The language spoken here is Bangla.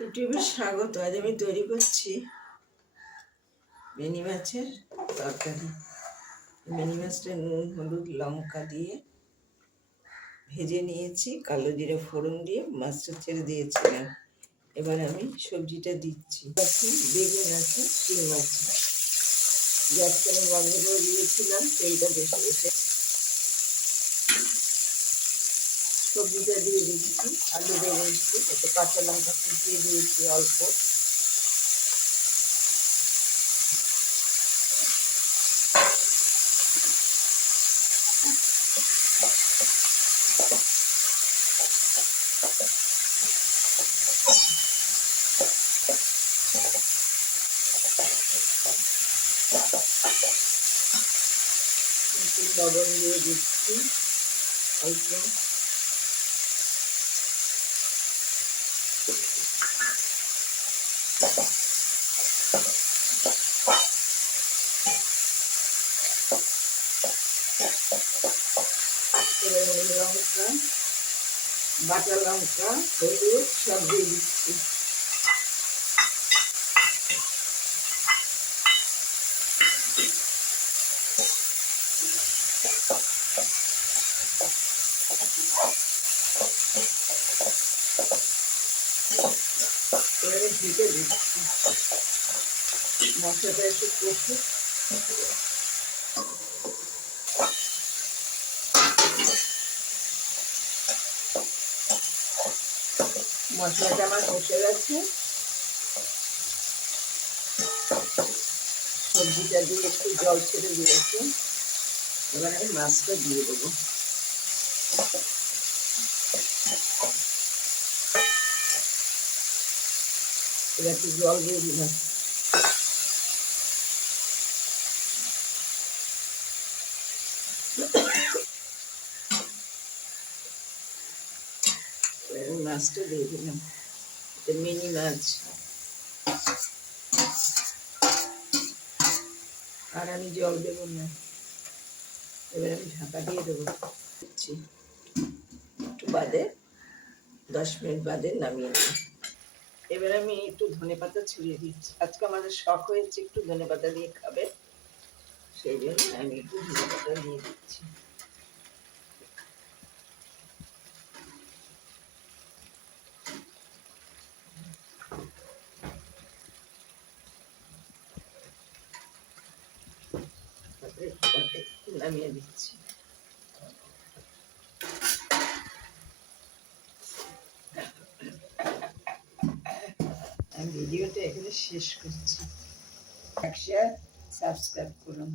ইউটিউবে স্বাগত। আজ আমি তৈরি করছি মিনি মাছের তরকারি। মিনি মাছটা নুন হলুদ লঙ্কা দিয়ে ভেজে নিয়েছি, কালো জিরে ফোড়ন দিয়ে মাছটা ছেড়ে দিয়েছিলাম। এবার আমি সবজিটা দিচ্ছি। বেগুন আছে, শিম আছে, গ্যাসটা আমি বন্ধ করে দিয়েছিলাম, তেলটা বেশি এসে সবজিটা দিয়ে দিচ্ছি। আলু বেগুন, একটু কাঁচা লঙ্কা কুচিয়ে দিয়েছি অল্প। লবণ দিয়ে দিচ্ছি অল্প। লঙ্কা, বাটা লঙ্কা, হলুদ সব দিয়ে দিচ্ছি। এবারে ঢেকে দিচ্ছি, মশলাটা একটু কষে। মশলাটা আমার কষে গেছে, সবজিটা দিয়ে একটু জল ছেড়ে দিয়েছে। এবার আমি মাছটা দিয়ে দেবো। এবার একটু জল দিয়ে দিলাম। মাছটা দিয়ে দিলাম, এটা মিনি মাছ। আর আমি জল দেবো না, এবার আমি ঢাকা দিয়ে দেবো। একটু বাদে 10 মিনিট বাদে নামিয়ে নেব। এবার আমি একটু ধনেপাতা ছড়িয়ে দিচ্ছি। আজকে আমাদের শখ হয়েছে একটু ধনেপাতা দিয়ে খাবে, সেই জন্য আমি একটু ধনেপাতা দিয়ে দিচ্ছি। নামিয়ে দিচ্ছি। আমি ভিডিওটা এখানে শেষ করছি। সাবস্ক্রাইব করুন।